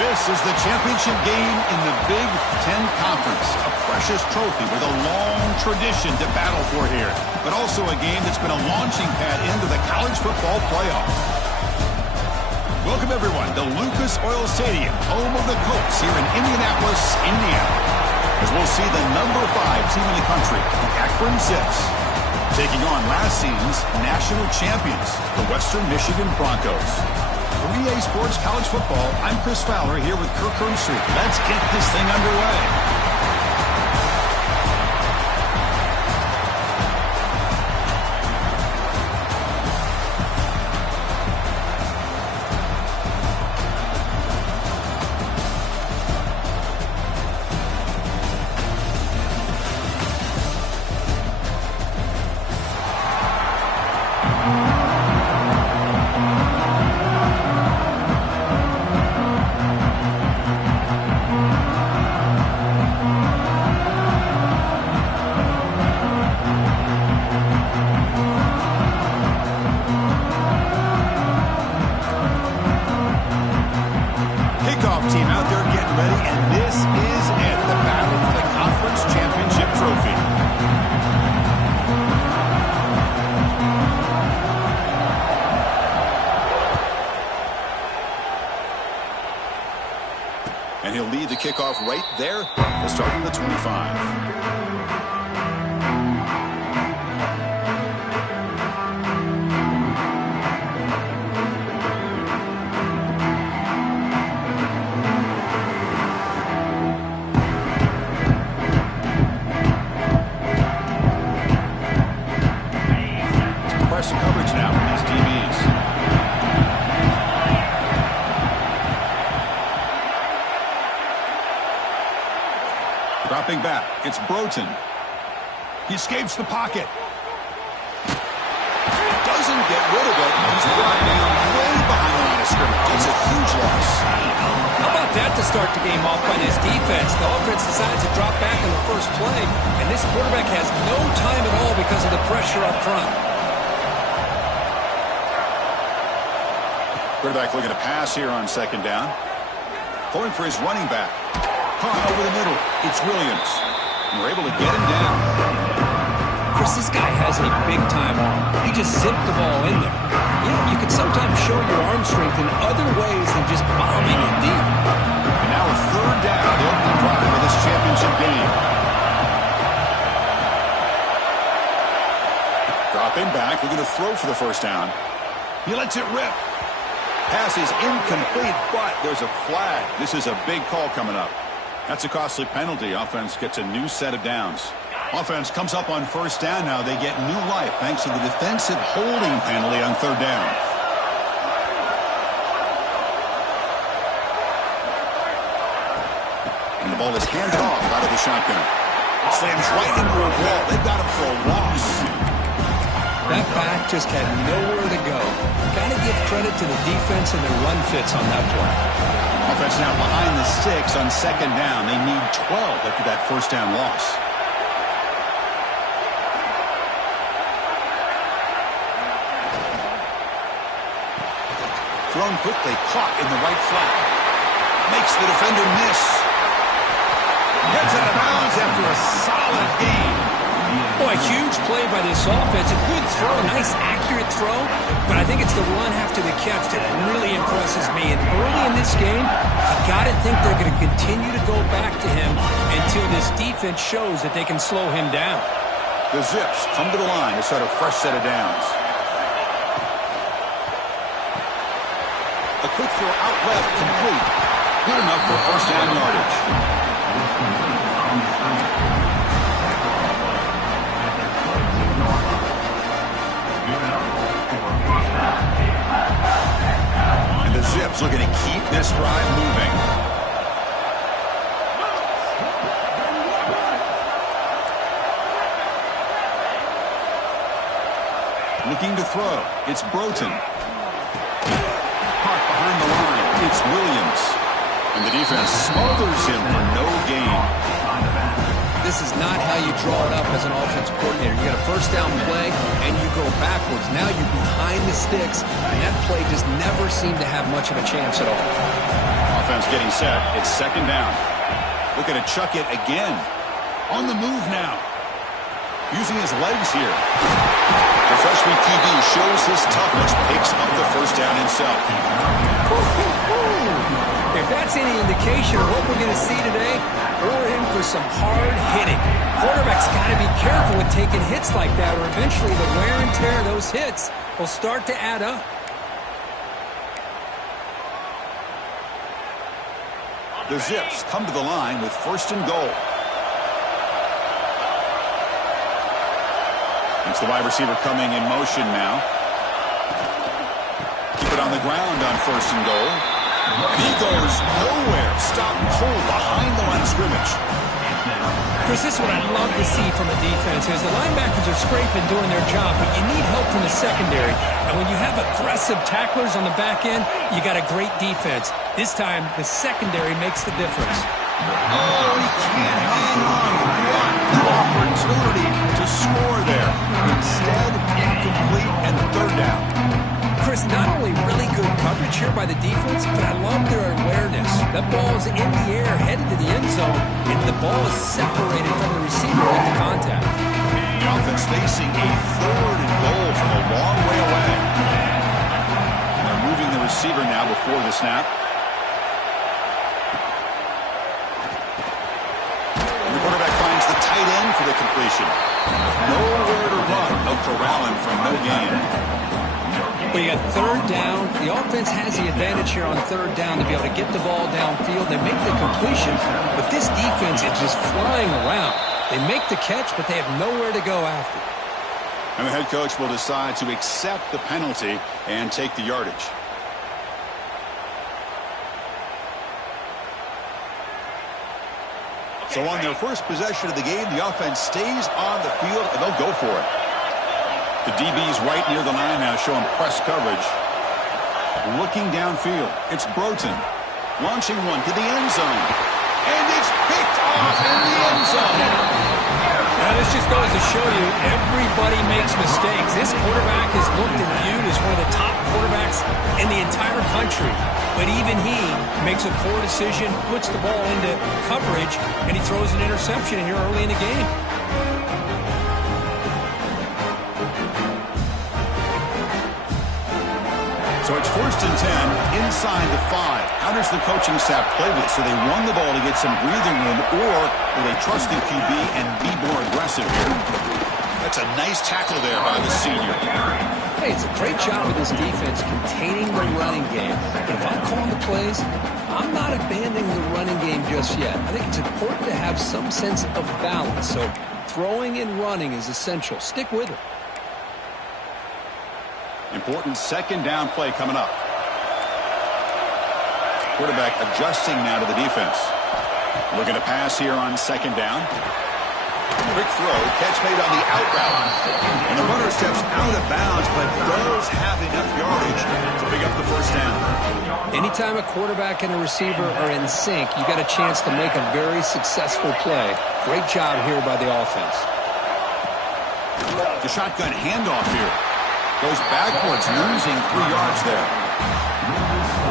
This is the championship game in the Big Ten Conference. A precious trophy with a long tradition to battle for here. But also a game that's been a launching pad into the college football playoff. Welcome, everyone, to Lucas Oil Stadium, home of the Colts here in Indianapolis, Indiana. As we'll see the number 5 team in the country, the Akron Zips, taking on last season's national champions, the Western Michigan Broncos. For EA Sports College Football, I'm Chris Fowler here with Kirk Herbstreit. Let's get this thing underway. Team out there getting ready, and this is it, the battle for the conference championship trophy. And he'll lead the kickoff right there. We'll start from the 25. Coverage now from these DBs. Dropping back, it's Broughton. He escapes the pocket. Doesn't get rid of it. He's brought down way behind the line of scrimmage. It's a huge loss. How about that to start the game off by this defense? The offense decides to drop back in the first play, and this quarterback has no time at all because of the pressure up front. Quarterback looking to pass here on second down. Going for his running back. Caught over the middle. It's Williams. And we're able to get him down. Chris, this guy has a big-time arm. He just zipped the ball in there. Yeah, you can sometimes show your arm strength in other ways than just bombing it deep. And now a third down, the opening drive of this championship game. Dropping back, looking to throw for the first down. He lets it rip. Pass is incomplete, but there's a flag. This is a big call coming up. That's a costly penalty. Offense gets a new set of downs. Offense comes up on first down now. They get new life thanks to the defensive holding penalty on third down. And the ball is handed off out of the shotgun. Slams right into a wall. They've got him for a loss. That back just had nowhere to go. Got to give credit to the defense and their run fits on that play. Offense now behind the sticks on second down. They need 12 after that first down loss. Thrown quickly, caught in the right flat. Makes the defender miss. Gets out of bounds after a solid gain. Boy, huge play by this offense. A good throw, nice accurate throw. But I think it's the run after the catch that really impresses me. And early in this game, you got to think they're going to continue to go back to him until this defense shows that they can slow him down. The Zips come to the line to start a fresh set of downs. A quick throw out left, complete. Good enough for first down yardage. And the Zips looking to keep this drive moving. Looking to throw. It's Broughton. Parked behind the line. It's Williams. And the defense smothers him for no gain. This is not how you draw it up as an offensive coordinator. You got a first down play, and you go backwards. Now you're behind the sticks, and that play just never seemed to have much of a chance at all. defense getting set. It's second down. Looking to chuck it again. On the move now. Using his legs here. The freshman QB shows his toughness. Picks up the first down himself. If that's any indication of what we're going to see today, we're in for some hard hitting. Quarterback's got to be careful with taking hits like that, or eventually the wear and tear of those hits will start to add up. The Zips come to the line with first and goal. It's the wide receiver coming in motion now. Keep it on the ground on first and goal. And he goes nowhere. Stop pull behind the line of scrimmage. Chris, this is what I love to see from a defense is the linebackers are scraping, doing their job, but you need help from the secondary. And when you have aggressive tacklers on the back end, you got a great defense. This time, the secondary makes the difference. Oh, he can't hang on. What opportunity to score there. Instead, incomplete and third down. Chris, not only really good coverage here by the defense, but I love their awareness. That ball is in the air, headed to the end zone, and the ball is separated from the receiver with the contact. The offense facing a third and goal from a long way away. And they're moving the receiver now before the snap. And the quarterback finds the tight end for the completion. Nowhere to run. No corralling from no gain. Well, you got third down. The offense has the advantage here on third down to be able to get the ball downfield. They make the completion, but this defense is just flying around. They make the catch, but they have nowhere to go after. And the head coach will decide to accept the penalty and take the yardage. So on their first possession of the game, the offense stays on the field, and they'll go for it. The DB's right near the line now, showing press coverage. Looking downfield, it's Broughton. Launching one to the end zone. And it's picked off in the end zone. Now, this just goes to show you everybody makes mistakes. This quarterback is looked and viewed as one of the top quarterbacks in the entire country. But even he makes a poor decision, puts the ball into coverage, and he throws an interception here early in the game. So it's first and 10 inside the 5. How does the coaching staff play this? So they run the ball to get some breathing room, or will they trust the QB and be more aggressive here? That's a nice tackle there by the senior. Hey, it's a great job of this defense containing the running game. But if I'm calling the plays, I'm not abandoning the running game just yet. I think it's important to have some sense of balance. So throwing and running is essential. Stick with it. Important second down play coming up. Quarterback adjusting now to the defense. Looking to pass here on second down. Quick throw, catch made on the out route. And the runner steps out of bounds, but does have enough yardage to pick up the first down. Anytime a quarterback and a receiver are in sync, you got a chance to make a very successful play. Great job here by the offense. The shotgun handoff here. Goes backwards, losing 3 yards there.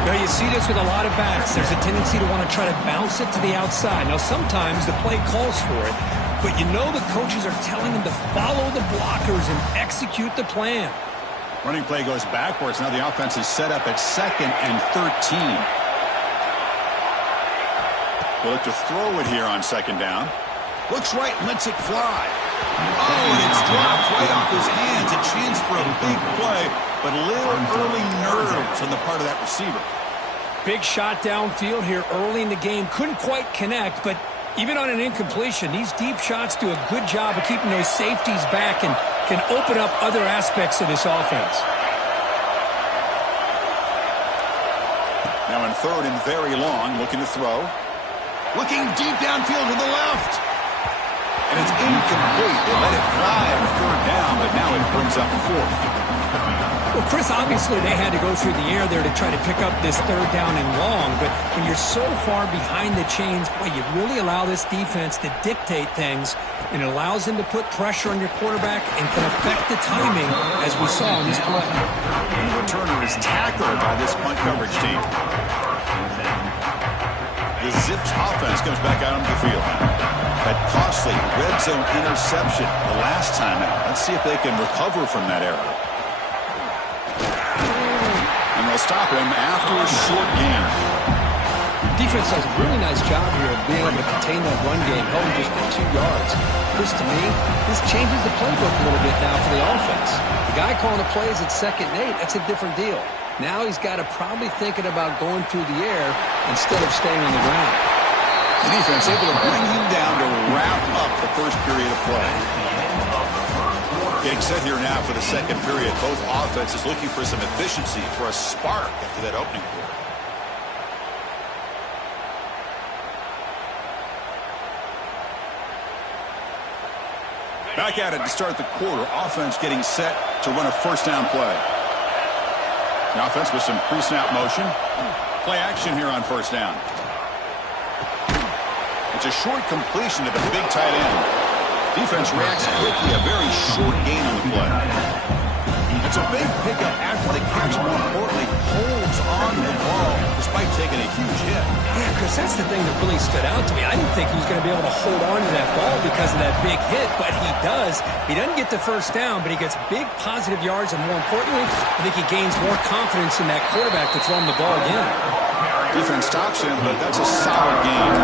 Now you see this with a lot of backs. There's a tendency to want to try to bounce it to the outside. Now sometimes the play calls for it, but you know the coaches are telling them to follow the blockers and execute the plan. Running play goes backwards. Now the offense is set up at 2nd and 13. They'll look to throw it here on second down. Looks right, lets it fly. Oh, and it's dropped right off his hands. A chance for a big play, but a little early nerves on the part of that receiver. Big shot downfield here early in the game. Couldn't quite connect, but even on an incompletion, these deep shots do a good job of keeping those safeties back and can open up other aspects of this offense. Now in third and very long, looking to throw. Looking deep downfield to the left. And it's incomplete. They let it fly on third down, but now it brings up fourth. Well, Chris, obviously they had to go through the air there to try to pick up this third down and long, but when you're so far behind the chains, boy, you really allow this defense to dictate things, and it allows them to put pressure on your quarterback and can affect the timing, as we saw in this play. And the returner is tackled by this punt coverage team. the Zips offense comes back out onto the field. That costly red zone interception the last time out. Let's see if they can recover from that error. And they'll stop him after a short gain. Defense does a really nice job here of being able to contain that run game, held him just at 2 yards. Chris, to me, this changes the playbook a little bit now for the offense. The guy calling the plays at 2nd and 8, that's a different deal. Now he's got to probably thinking about going through the air instead of staying on the ground. The defense able to bring him down to wrap up the first period of play. Getting set here now for the second period. Both offenses looking for some efficiency, for a spark after that opening quarter. Back at it to start the quarter. Offense getting set to run a first down play. The offense with some pre-snap motion. Play action here on first down. It's a short completion to the big tight end. Defense reacts quickly. A very short gain on the play. It's a big pickup after the catch. More importantly, holds on to the ball despite taking a huge hit. Yeah, Chris, that's the thing that really stood out to me. I didn't think he was going to be able to hold on to that ball because of that big hit, but he does. He doesn't get the first down, but he gets big positive yards, and more importantly, I think he gains more confidence in that quarterback to throw him the ball again. Defense stops him, but that's a solid gain.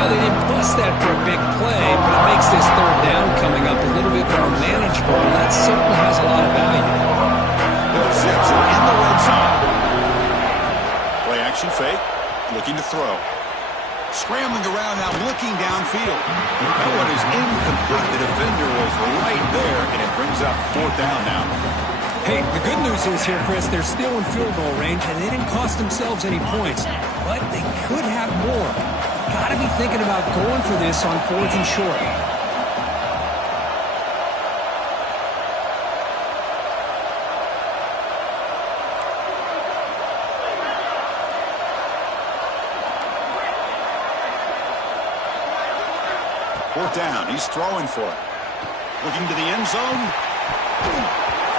Well, they didn't bust that for a big play, but it makes this third down coming up a little bit more manageable, and that certainly has a lot of value. The Zips are in the red zone. Play action fake, looking to throw. Scrambling around now, looking downfield. That one is incomplete. The defender was right there, and it brings up fourth down now. Hey, the good news is here, Chris, they're still in field goal range, and they didn't cost themselves any points, but they could have more. Got to be thinking about going for this on 4th and short. Fourth down. He's throwing for it. Looking to the end zone.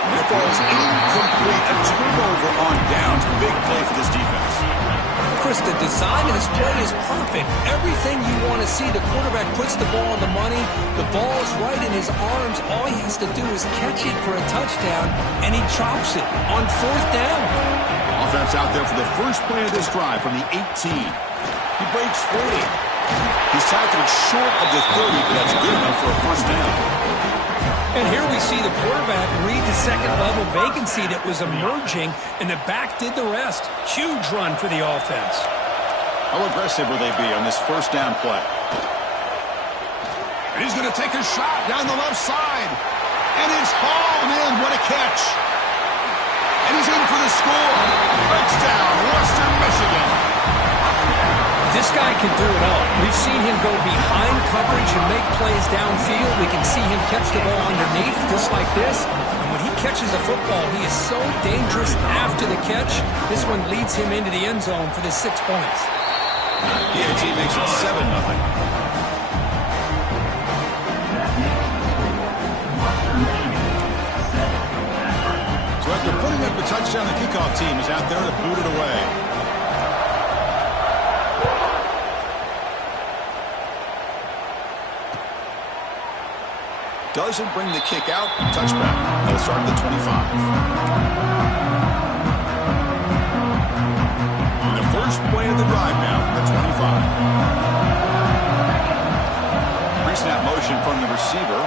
And it falls incomplete. A turnover on downs. Big play for this defense. Chris, the design of this play is perfect. Everything you want to see. The quarterback puts the ball on the money. The ball's right in his arms. All he has to do is catch it for a touchdown, and he chops it on 4th down. Offense out there for the first play of this drive from the 18. He breaks free. He's tackled short of the 30, but that's good enough for a first down. And here we see the quarterback read the second-level vacancy that was emerging, and the back did the rest. Huge run for the offense. How aggressive will they be on this first down play? And he's going to take a shot down the left side. And it's hauled in. What a catch. And he's in for the score. Touchdown, Western Michigan. This guy can do it all. We've seen him go behind coverage and make plays downfield. We can see him catch the ball underneath just like this. And when he catches the football, he is so dangerous after the catch. This one leads him into the end zone for the 6 points. PAT makes it 7-0. So after putting up the touchdown, the kickoff team is out there to boot it away. Doesn't bring the kick out. Touchback. They'll start at the 25. And the first play of the drive now from the 25. Pre-snap motion from the receiver.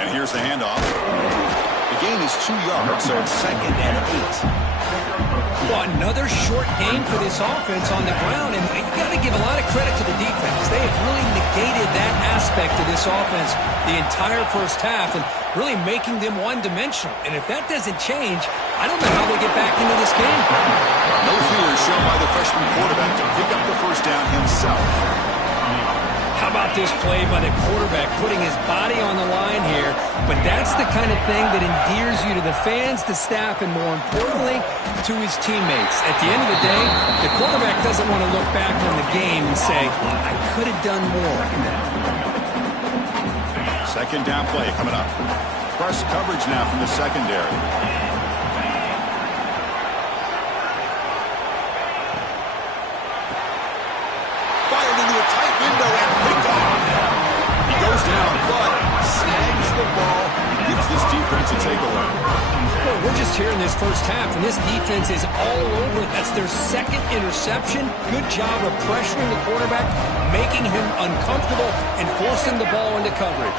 And here's the handoff. The gain is 2 yards, so it's 2nd and 8. Well, another short game for this offense on the ground, and you got to give a lot of credit to the defense. They have really negated that aspect of this offense the entire first half and really making them one-dimensional. And if that doesn't change, I don't know how they get back into this game. No fear shown by the freshman quarterback to pick up the first down himself. How about this play by the quarterback, putting his body on the line here? But that's the kind of thing that endears you to the fans, the staff, and more importantly, to his teammates. At the end of the day, the quarterback doesn't want to look back on the game and say, I could have done more. Second down play coming up. Press coverage now from the secondary. defensive takeaway. Well, we're just here in this first half, and this defense is all over it. That's their second interception. Good job of pressuring the quarterback, making him uncomfortable, and forcing the ball into coverage.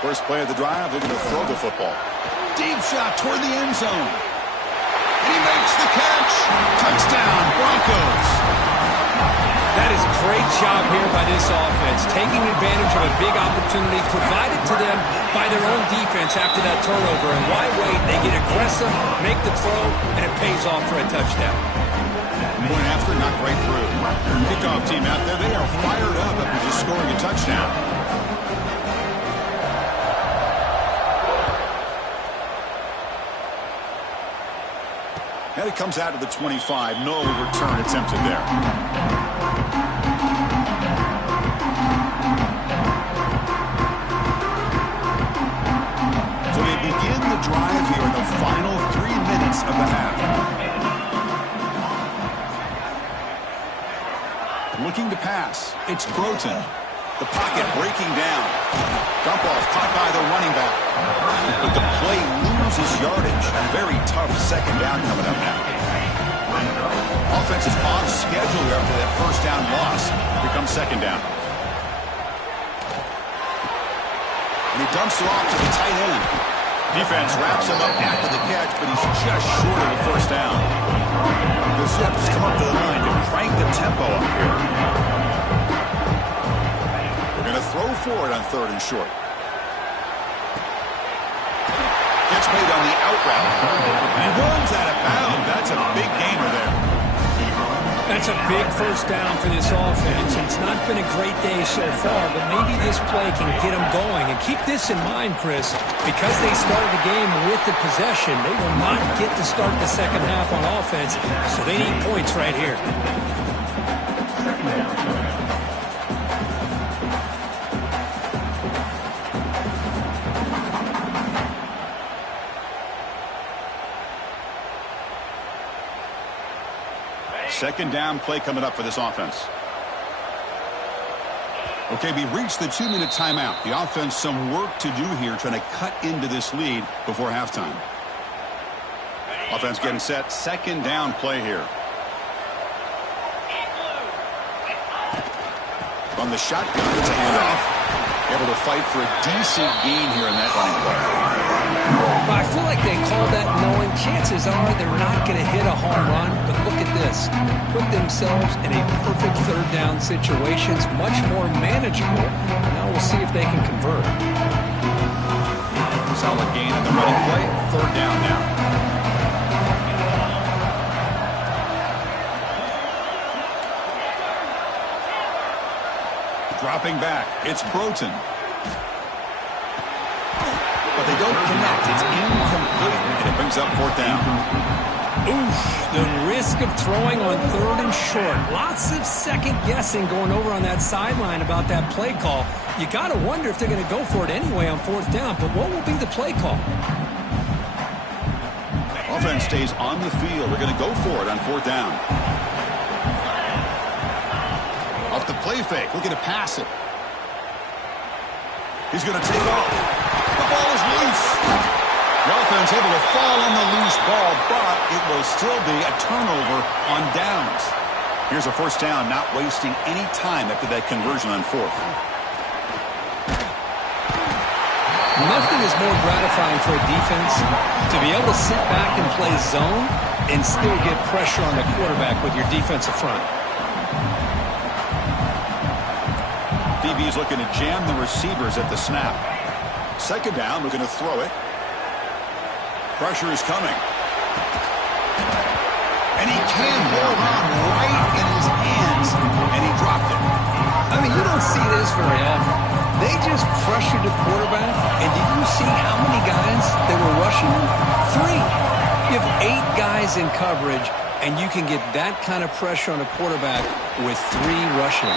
First play of the drive, they're going to throw the football. Deep shot toward the end zone. And he makes the catch. Touchdown, Broncos. That is a great job here by this offense, taking advantage of a big opportunity provided to them by their own defense after that turnover. And why wait? They get aggressive, make the throw, and it pays off for a touchdown. Point after, not right through. Kickoff team out there, they are fired up after just scoring a touchdown. And it comes out to the 25. No return attempted there. So they begin the drive here in the final 3 minutes of the half. Looking to pass. It's Broughton. The pocket breaking down. Dump off caught by the running back. But the play loses yardage. Very tough second down coming up now. Offense is off schedule after that first down loss. Here comes second down. And he dumps it off to the tight end. Defense wraps him up after the catch, but he's just short of the first down. The Zips come up to the line to crank the tempo up here. We're going to throw for it on 3rd and short. Gets made on the out route. And he runs out of bounds. That's a big gainer there. That's a big first down for this offense. And it's not been a great day so far, but maybe this play can get them going. And keep this in mind, Chris, because they started the game with the possession, they will not get to start the second half on offense, so they need points right here. Second down play coming up for this offense. Okay, we reached the 2-minute timeout. The offense some work to do here trying to cut into this lead before halftime. Offense getting set. Second down play here. From the shotgun, it's a handoff. Able to fight for a decent gain here in that running play. Well, I feel like they call that knowing chances are they're not going to hit a home run, but look at this. Put themselves in a perfect third down situation. It's much more manageable. Now we'll see if they can convert. Solid gain in the running play. Third down now. Dropping back. It's Broughton. But they don't connect. It's incomplete. And it brings up 4th down. Oof, the risk of throwing on 3rd and short. Lots of second guessing going over on that sideline about that play call. You got to wonder if they're going to go for it anyway on 4th down. But what will be the play call? Offense stays on the field. They're going to go for it on 4th down. Off the play fake. Looking to pass it. He's going to take off. The ball is loose. The offense able to fall on the loose ball, but it will still be a turnover on downs. Here's a first down, not wasting any time after that conversion on 4th. Nothing is more gratifying for a defense to be able to sit back and play zone and still get pressure on the quarterback with your defensive front. DB's looking to jam the receivers at the snap. Second down, looking to throw it. Pressure is coming. And he can hold on right in his hands, and he dropped it. I mean, you don't see this very often. They just pressured the quarterback, and did you see how many guys they were rushing? 3. You have 8 guys in coverage, and you can get that kind of pressure on a quarterback with 3 rushing.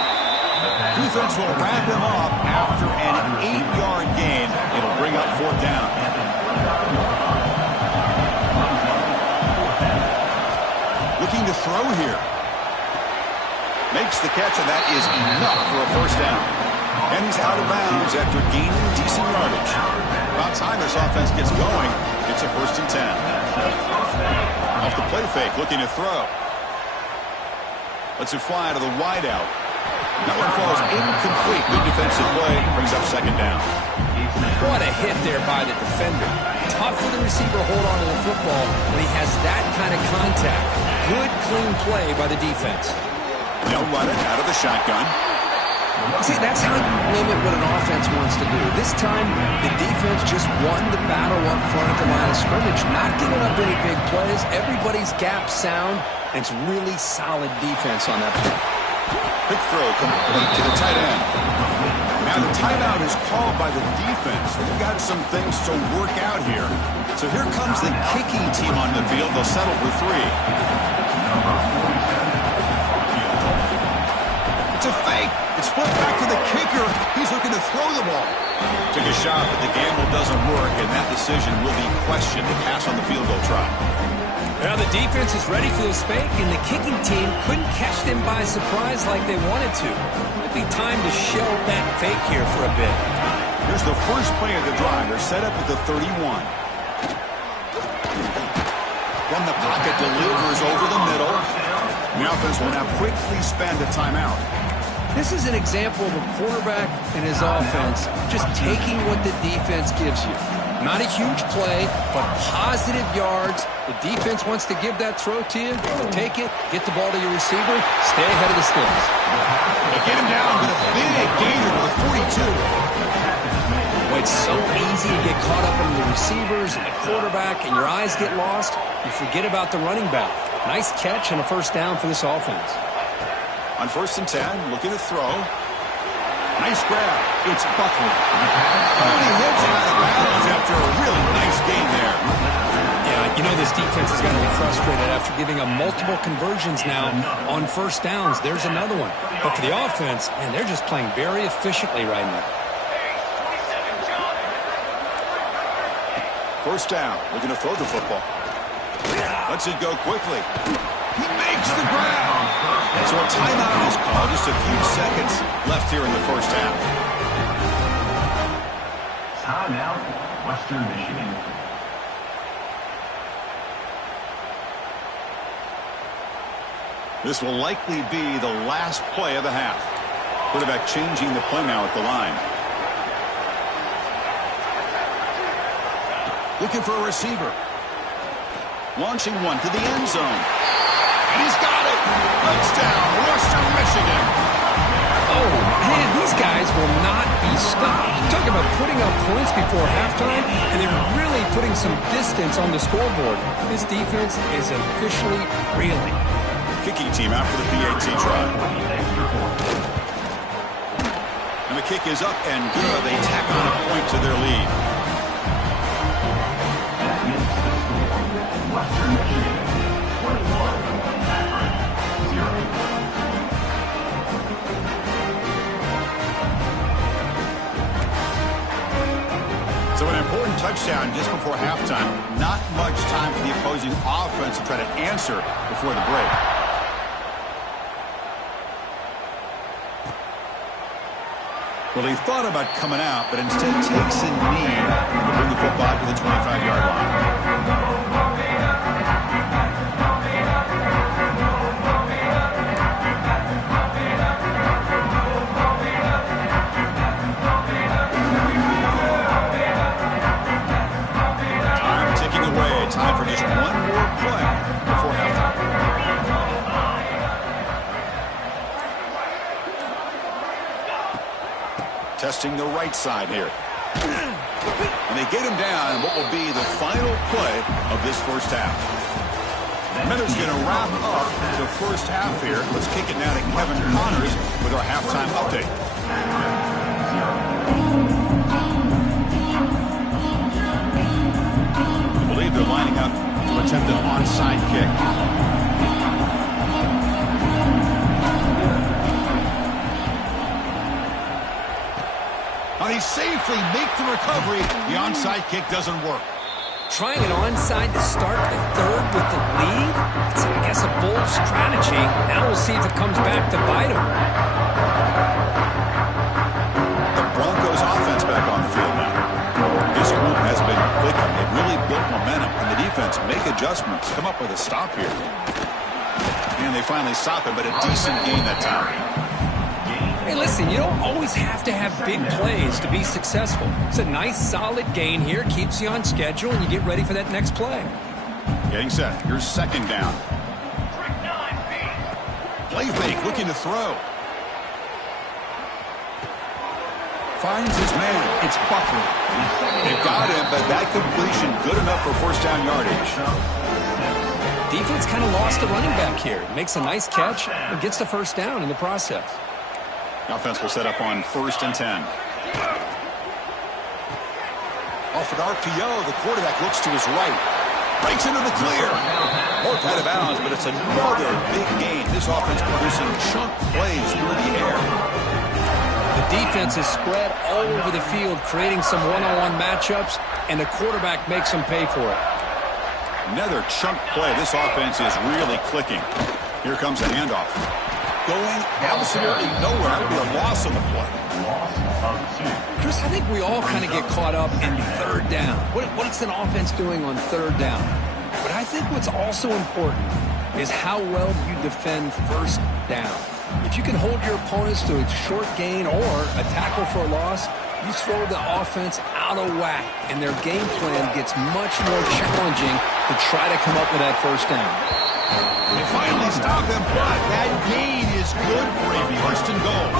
Defense will wrap him up after an 8-yard gain. It'll bring up 4th down. Looking to throw here. Makes the catch, and that is enough for a first down. And he's out of bounds after gaining decent yardage. About time this offense gets going. It's a 1st and 10. Off the play fake, looking to throw. Lets it fly to the wideout. That one falls incomplete. Good defensive play. Brings up 2nd down. What a hit there by the defender. Tough for the receiver to hold on to the football when he has that kind of contact. Good, clean play by the defense. They'll run it out of the shotgun. See, that's how you limit what an offense wants to do. This time, the defense just won the battle up front at the line of scrimmage, not giving up any big plays. Everybody's gap sound, and it's really solid defense on that play. Quick throw complete to the tight end. Now the timeout is called by the defense. We've got some things to work out here. So here comes the kicking team on the field. They'll settle for 3. It's a fake. It's flipped back to the kicker. He's looking to throw the ball. Took a shot, but the gamble doesn't work, and that decision will be questioned to pass on the field goal try. Now the defense is ready for this fake, and the kicking team couldn't catch them by surprise like they wanted to. It'd be time to show that fake here for a bit. Here's the first play of the drive. They're set up at the 31. From the pocket, delivers over the middle. The offense will now quickly spend a timeout. This is an example of a quarterback and his offense just taking what the defense gives you. Not a huge play, but positive yards. The defense wants to give that throw to you. Take it, get the ball to your receiver, stay ahead of the sticks. They get him down with a big gainer to the 42. Well, it's so easy to get caught up in the receivers and the quarterback, and your eyes get lost. You forget about the running back. Nice catch and a 1st down for this offense. On 1st and 10, looking to throw. Nice grab. It's Buckley. Oh, and he hits it out of bounds after a really nice gain there. Yeah, you know this defense is going to be frustrated after giving up multiple conversions now on 1st downs. There's another one. But for the offense, man, they're just playing very efficiently right now. 1st down. Looking to throw the football. Lets it go quickly. He makes the grab. So a timeout is called. Just a few seconds left here in the 1st half. Timeout, Western Michigan. This will likely be the last play of the half. Quarterback changing the play now at the line. Looking for a receiver. Launching one to the end zone. And he's got it. Touchdown, Western Michigan. Oh, man, these guys will not be stopped. Talk about putting up points before halftime, and they're really putting some distance on the scoreboard. This defense is officially reeling. Kicking team after the PAT try. And the kick is up and good. They tack on a point to their lead. Western Michigan, 21, Akron, 0. So an important touchdown just before halftime. Not much time for the opposing offense to try to answer before the break. Well, he thought about coming out, but instead takes a knee to bring the football to the 25-yard line. Time ticking away. Time for just one more play before halftime. Testing the right side here. And they get him down in what will be the final play of this 1st half. Minutes going to wrap up the 1st half here. Let's kick it now to Kevin Connors with our halftime update. I believe they're lining up to attempt an onside kick. He safely makes the recovery. The onside kick doesn't work. Trying an onside to start the 3rd with the lead? It's, I guess, a bold strategy. Now we'll see if it comes back to bite him. really built momentum. Can the defense make adjustments, come up with a stop here? And they finally stop it, but a decent gain that time. Hey, listen, you don't always have to have big plays to be successful. It's a nice, solid gain here. Keeps you on schedule, and you get ready for that next play. Getting set. Here's second down. Play fake, looking to throw. Finds his man. It's Buckner. They've got him, but that completion good enough for first down yardage. Defense kind of lost a running back here. Makes a nice catch and gets the first down in the process. The offense will set up on 1st and 10. Off an RPO, the quarterback looks to his right. Breaks into the clear. Worked out of bounds, but it's another big gain. This offense producing chunk plays through the air. The defense is spread all over the field, creating some one-on-one matchups, and the quarterback makes them pay for it. Another chunk play. This offense is really clicking. Here comes a handoff. Going absolutely nowhere. That would be a loss on the play. Chris, I think we all kind of get caught up in third down. What's an offense doing on third down? But I think what's also important is how well you defend first down. If you can hold your opponents to a short gain or a tackle for a loss, you throw the offense out of whack, and their game plan gets much more challenging to try to come up with that first down. They finally stop him, but that gain is good for a first and goal.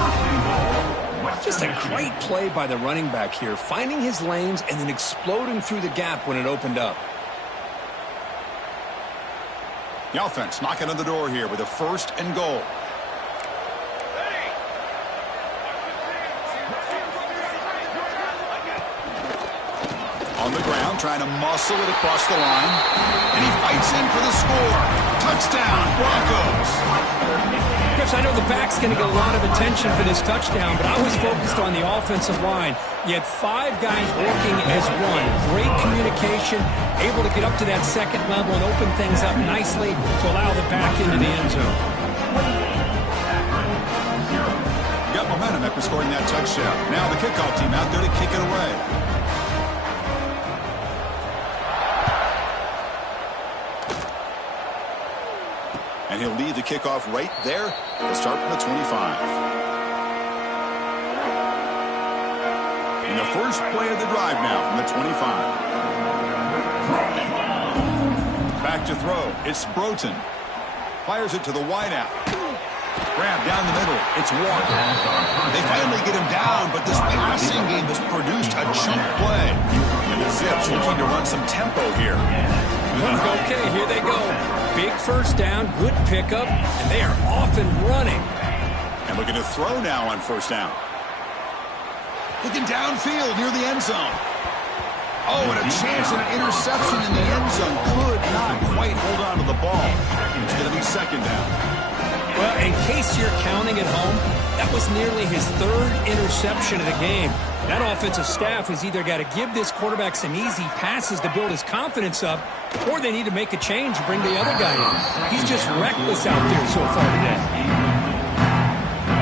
Just a great play by the running back here, finding his lanes and then exploding through the gap when it opened up. The offense knocking on the door here with a first and goal. On the ground, trying to muscle it across the line. And he fights in for the score. Touchdown, Broncos. Chris, I know the back's going to get a lot of attention for this touchdown, but I was focused on the offensive line. You had 5 guys working as one. Great communication, able to get up to that second level and open things up nicely to allow the back into the end zone. Got momentum after scoring that touchdown. Now the kickoff team out there to kick it away. And he'll lead the kickoff right there. They'll start from the 25. In the first play of the drive now from the 25. Back to throw. It's Broughton. Fires it to the wideout. Grab down the middle. It's Walker. They finally get him down, but this passing game has produced a chunk play. And the Zips looking to run some tempo here. Okay, here they go. Big first down, good pickup, and they are off and running. And looking to throw now on first down. Looking downfield near the end zone. Oh, and a chance at an interception in the end zone. Could not quite hold on to the ball. It's going to be second down. Well, in case you're counting at home, that was nearly his 3rd interception of the game. That offensive staff has either got to give this quarterback some easy passes to build his confidence up, or they need to make a change and bring the other guy in. He's just reckless out there so far today.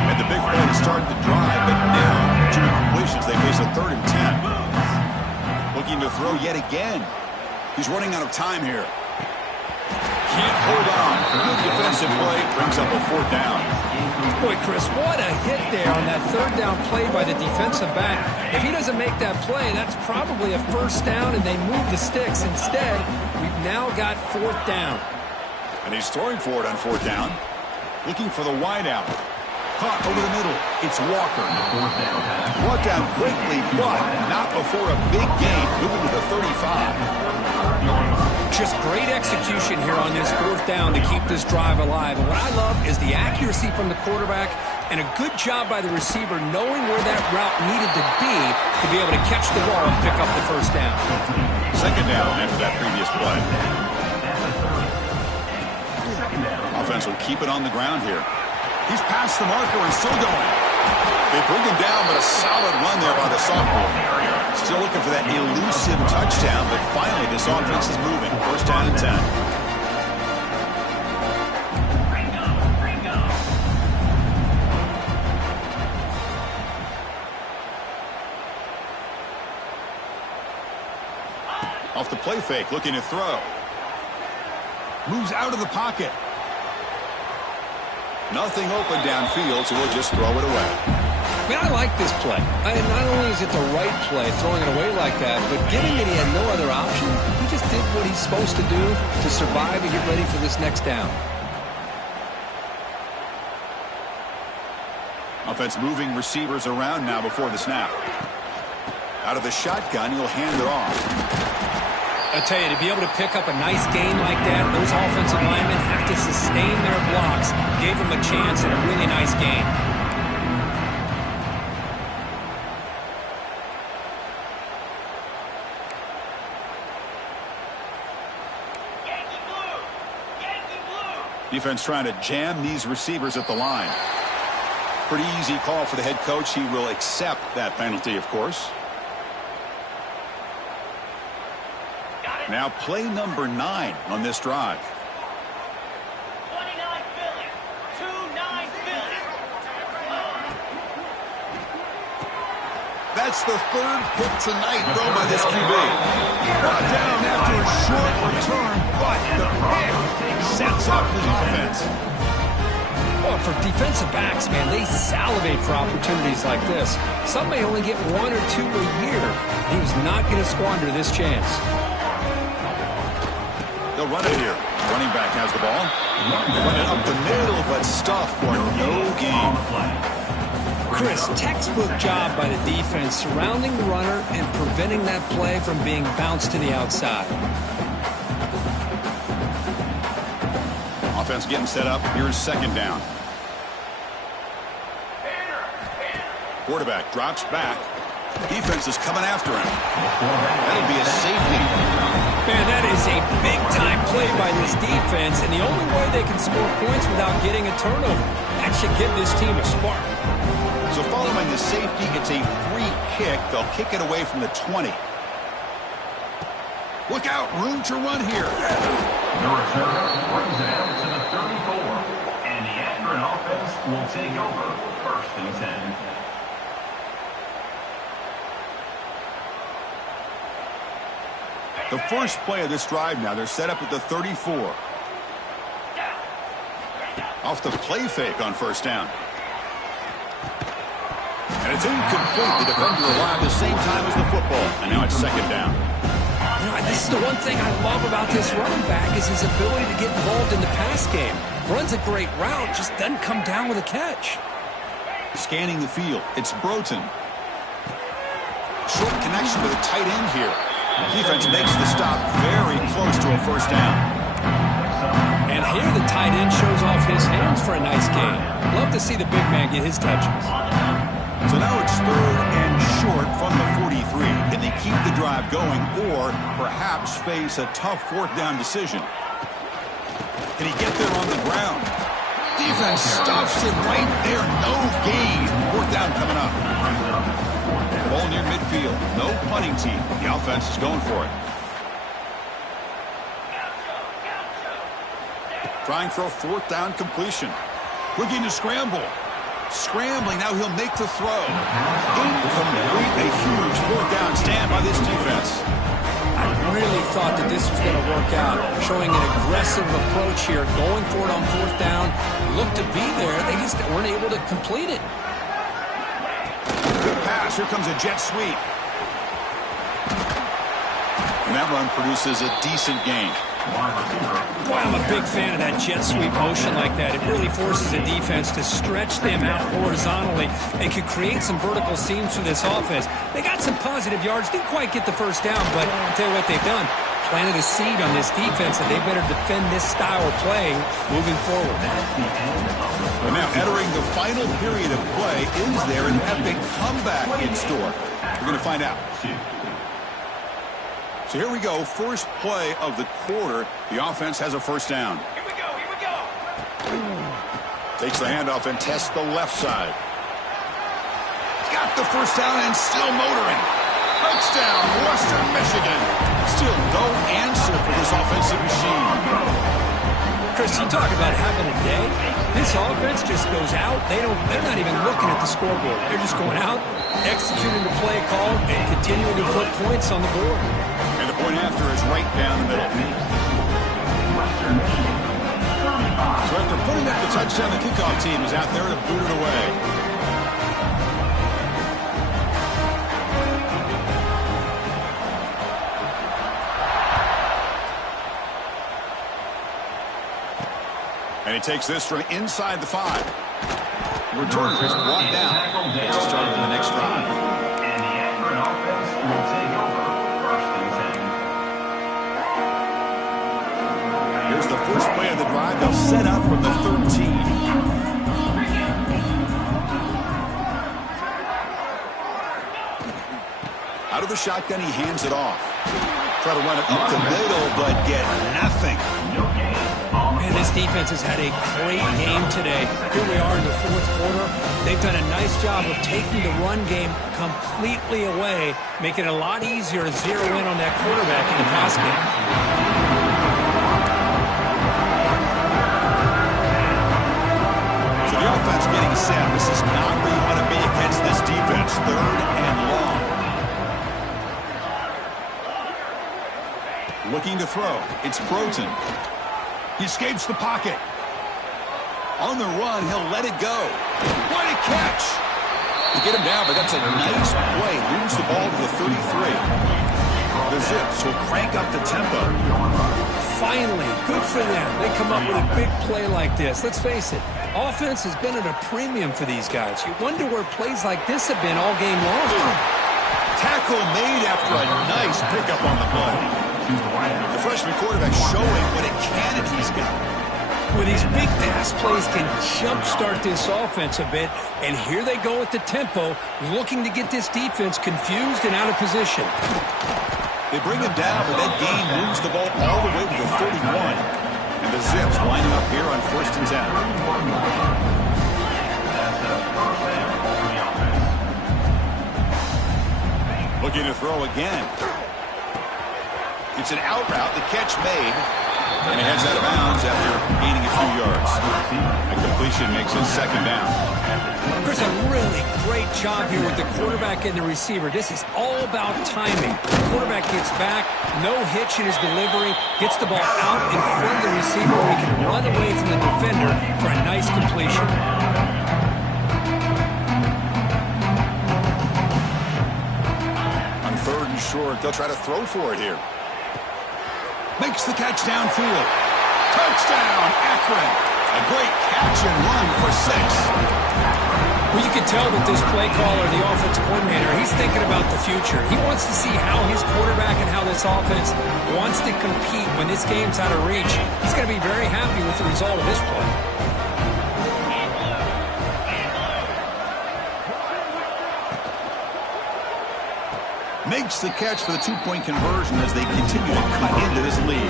And the big play to start the drive, but now 2 incompletions. They face a 3rd and 10. Looking to throw yet again. He's running out of time here. Can't hold on. Good defensive play. Brings up a 4th down. Boy, Chris, what a hit there on that 3rd down play by the defensive back. If he doesn't make that play, that's probably a first down, and they move the sticks. Instead, we've now got 4th down. And he's throwing for it on 4th down. Looking for the wideout. Caught over the middle. It's Walker. Brought down quickly, but not before a big gain. Moving to the 35. Just great execution here on this 4th down to keep this drive alive. And what I love is the accuracy from the quarterback and a good job by the receiver knowing where that route needed to be able to catch the ball and pick up the first down. Second down after that previous play. Offense will keep it on the ground here. He's past the marker and still going. They bring him down, but a solid run there by the sophomore. Still looking for that elusive touchdown, but finally this offense is moving. First down and 10. Off the play fake, looking to throw. Moves out of the pocket. Nothing open downfield, so we'll just throw it away. Man, I like this play. Not only is it the right play, throwing it away like that, but given that he had no other option, he just did what he's supposed to do to survive and get ready for this next down. Offense moving receivers around now before the snap. Out of the shotgun, he'll hand it off. I tell you, to be able to pick up a nice gain like that, those offensive linemen have to sustain their blocks. Gave them a chance and a really nice gain. Defense trying to jam these receivers at the line. Pretty easy call for the head coach. He will accept that penalty, of course. Now play number 9 on this drive. 29 Philly. 2-9 Philly. That's the third pick tonight thrown by this QB. Brought down after a short return, but the pick sets up his offense. Well, for defensive backs, man, they salivate for opportunities like this. Some may only get 1 or 2 a year. He was not going to squander this chance. They'll run it here. Running back has the ball. Run it up the middle, but stuffed for no gain. Chris, textbook job by the defense surrounding the runner and preventing that play from being bounced to the outside. Offense getting set up. Here's second down. Quarterback drops back. Defense is coming after him. That'll be a safety. Man, that is a big-time play by this defense, and the only way they can score points without getting a turnover. That should give this team a spark. So following the safety, it's a free kick. They'll kick it away from the 20. Look out, room to run here. The returner brings it out to the 34. And the Akron offense will take over 1st and 10. The first play of this drive now, they're set up at the 34. Off the play fake on first down. And it's incomplete. The defender arrived at the same time as the football. And now it's second down. You know, this is the one thing I love about this running back is his ability to get involved in the pass game. Runs a great route, just doesn't come down with a catch. Scanning the field. It's Broughton. Short connection with a tight end here. Defense makes the stop very close to a first down. And here the tight end shows off his hands for a nice gain. Love to see the big man get his touches. So now it's third and short from the 43. Can they keep the drive going or perhaps face a tough fourth down decision? Can he get there on the ground? Defense stuffs it right there. No gain. Fourth down coming up. Ball near midfield. No punting team. The offense is going for it. Trying for a fourth down completion. Looking to scramble. Scrambling. Now he'll make the throw. Incomplete. A huge fourth down stand by this defense. I really thought that this was going to work out. Showing an aggressive approach here. Going for it on fourth down. Looked to be there. They just weren't able to complete it. Good pass. Here comes a jet sweep. And that run produces a decent gain. Boy, I'm a big fan of that jet sweep motion like that. It really forces a defense to stretch them out horizontally and can create some vertical seams for this offense. They got some positive yards. Didn't quite get the first down, but I'll tell you what they've done. Planted a seed on this defense that they better defend this style of playing moving forward. But now entering the final period of play, is there an epic comeback in store? We're going to find out. So here we go, first play of the quarter. The offense has a first down. Here we go, here we go. Takes the handoff and tests the left side. Got the first down and still motoring. Touchdown, Western Michigan. Still no answer for this offensive machine. Chris, you talk about having a day. This offense just goes out. They're not even looking at the scoreboard. They're just going out, executing the play call, and continuing to put points on the board. And the point going after is right down the middle. So after putting up the touchdown, the kickoff team is out there to boot it away. And he takes this from inside the 5. Returner is brought down to start on the next drive. And the Akron offense will take over first and 10. Here's the first play of the drive. They'll set up from the 13. Out of the shotgun, he hands it off. Try to run it up the middle, but get nothing. Man, this defense has had a great game today. Here we are in the fourth quarter. They've done a nice job of taking the run game completely away, making it a lot easier to zero in on that quarterback in the pass game. So the offense getting set. This is not where you want to be against this defense. 3rd and long. Looking to throw. It's Broughton. He escapes the pocket. On the run, he'll let it go. What a catch! To get him down, but that's a nice play. Moves the ball to the 33. The Zips will crank up the tempo. Finally, good for them. They come up with a big play like this. Let's face it, offense has been at a premium for these guys. You wonder where plays like this have been all game long. Tackle made after a nice pickup on the play. The freshman quarterback showing what a cannon he's got. Well, these big pass plays can jumpstart this offense a bit, and here they go at the tempo, looking to get this defense confused and out of position. They bring him down, but that gain moves the ball all the way to the 31. And the Zips lining up here on 1st and 10. Looking to throw again. It's an out route, the catch made, and he heads out of bounds after gaining a few yards. A completion makes it 2nd down. Chris, a really great job here with the quarterback and the receiver. This is all about timing. The quarterback gets back, no hitch in his delivery, gets the ball out in front of the receiver where he can run away from the defender for a nice completion. On 3rd and short, they'll try to throw for it here. Makes the catch downfield. Touchdown, Akron. A great catch and run for 6. Well, you can tell that this play caller, the offensive coordinator, he's thinking about the future. He wants to see how his quarterback and how this offense wants to compete when this game's out of reach. He's going to be very happy with the result of this play. Makes the catch for the 2-point conversion as they continue to cut into this lead.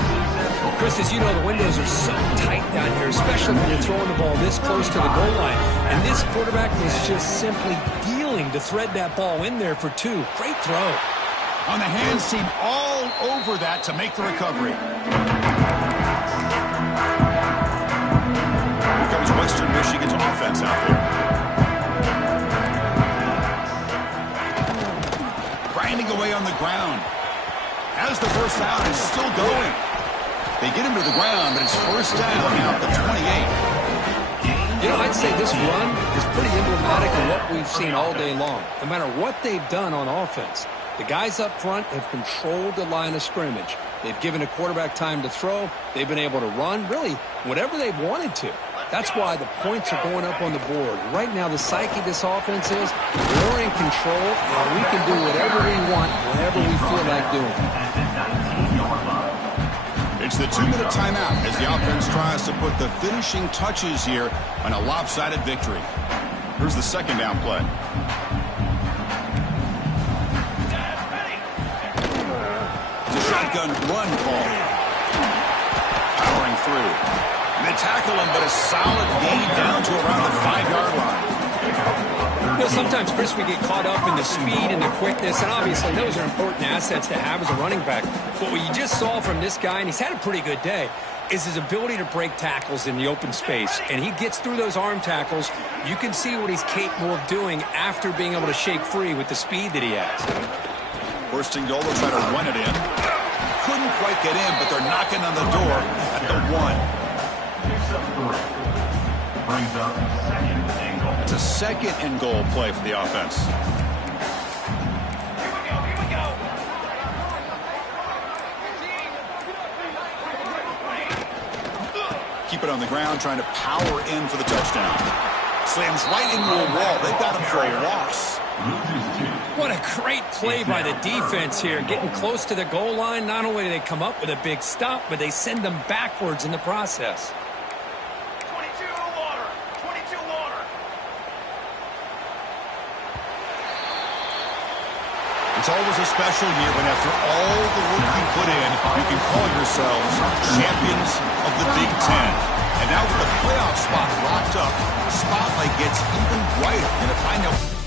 Well, Chris, as you know, the windows are so tight down here, especially when you're throwing the ball this close to the goal line. And this quarterback was just simply dealing to thread that ball in there for 2. Great throw. On the hands team all over that to make the recovery. Here comes Western Michigan's offense out there. Grinding away on the ground. Has the first down and still going. They get him to the ground, but it's 1st down out the 28. You know, I'd say this run is pretty emblematic of what we've seen all day long. No matter what they've done on offense, the guys up front have controlled the line of scrimmage. They've given a quarterback time to throw. They've been able to run, really, whatever they've wanted to. That's why the points are going up on the board. Right now, the psyche of this offense is we're in control, and we can do whatever we want, whenever we feel like doing it. It's the 2-minute timeout as the offense tries to put the finishing touches here on a lopsided victory. Here's the 2nd down play. It's a shotgun run call. Powering through. And they tackle him, but a solid gain down to around the 5-yard line. You know, sometimes, Chris, we get caught up in the speed and the quickness, and obviously those are important assets to have as a running back. But what you just saw from this guy, and he's had a pretty good day, is his ability to break tackles in the open space. And he gets through those arm tackles. You can see what he's capable of doing after being able to shake free with the speed that he has. 1st and goal, they'll try to run it in. quite get in, but they're knocking on the door at the 1. Picks up 3. Brings up second and goal. It's a second and goal play for the offense. Here we go, here we go. Keep it on the ground, trying to power in for the touchdown. Slams right into a wall. They've got him for a loss. What a great play by the defense here. Getting close to the goal line, not only do they come up with a big stop, but they send them backwards in the process. 22 water, 22 water. It's always a special year when after all the work you put in, you can call yourselves champions of the Big Ten. And now with the playoff spot locked up, the spotlight gets even brighter. And if I know...